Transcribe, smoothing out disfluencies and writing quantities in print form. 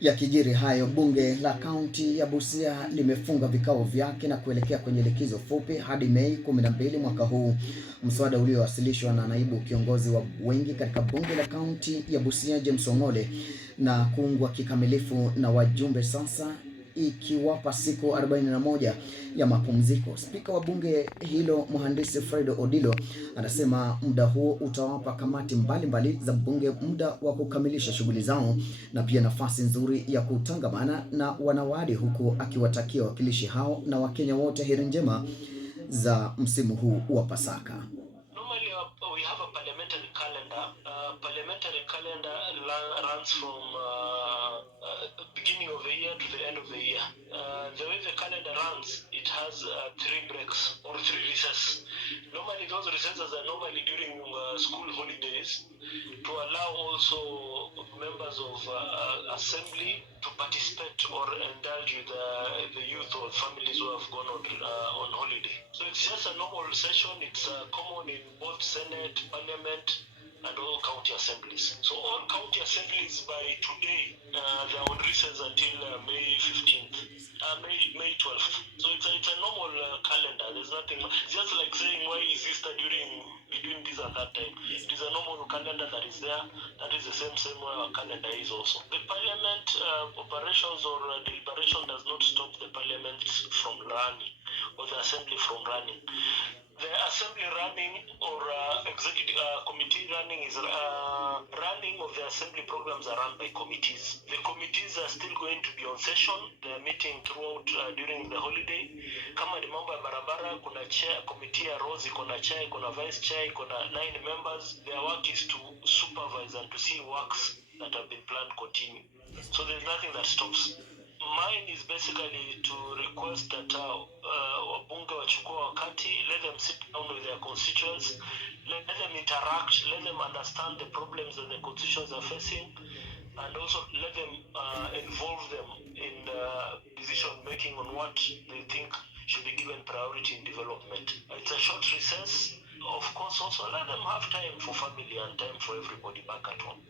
Yakijiri hayo, bunge la kaunti ya Busia limefunga vikao vyake na kuelekea kwenye likizo fupi hadi Mei 12 mwaka huu. Mswada uliowasilishwa na naibu kiongozi wa wengi katika bunge la kaunti ya Busia James Ong'ole na kuungwa kikamilifu na wajumbe sasa ikiwapa siku 41 ya mapumziko. Spika wa bunge hilo Mhandisi Fred Odilo anasema muda huo utawapa kamati mbalimbali za bunge muda wa kukamilisha shughuli zao na pia nafasi nzuri ya kutangamana na wanawadi, huku akiwatakia wakilishi hao na Wakenya wote heri njema za msimu huu wa Pasaka. We have a parliamentary calendar. Parliamentary calendar runs from beginning of the year to the end of the year. The way the calendar runs, it has 3 breaks or 3 recesses. Normally those recesses are normally during school holidays to allow also members of assembly to participate or indulge with the youth or families who have gone on holiday. So it's just a normal session. It's common in both Senate, Parliament, and all county assemblies. So all county assemblies by today, they are on recess until May 15th, May 12th. So it's a normal calendar. There's nothing, just like saying why is Easter between this and that time. It is a normal calendar that is there. That is the same way our calendar is also. The parliament operations or deliberation does not stop the parliament from running or the assembly from running. The assembly running or executive committee running is running of the assembly programs are run by committees. The committees are still going to be on session. They are meeting throughout during the holiday. Kama ni mambo ya barabara, kuna chair committee ya roads, kuna chair, kuna vice chair, kuna 9 members. Their work is to supervise and to see works that have been planned continue. So there's nothing that stops. Mine is basically to request that wabunge wachukua wakati, let them sit down with their constituents, let them interact, let them understand the problems that the constituents are facing, and also let them involve them in decision making on what they think should be given priority in development. It's a short recess. Of course, also let them have time for family and time for everybody back at home.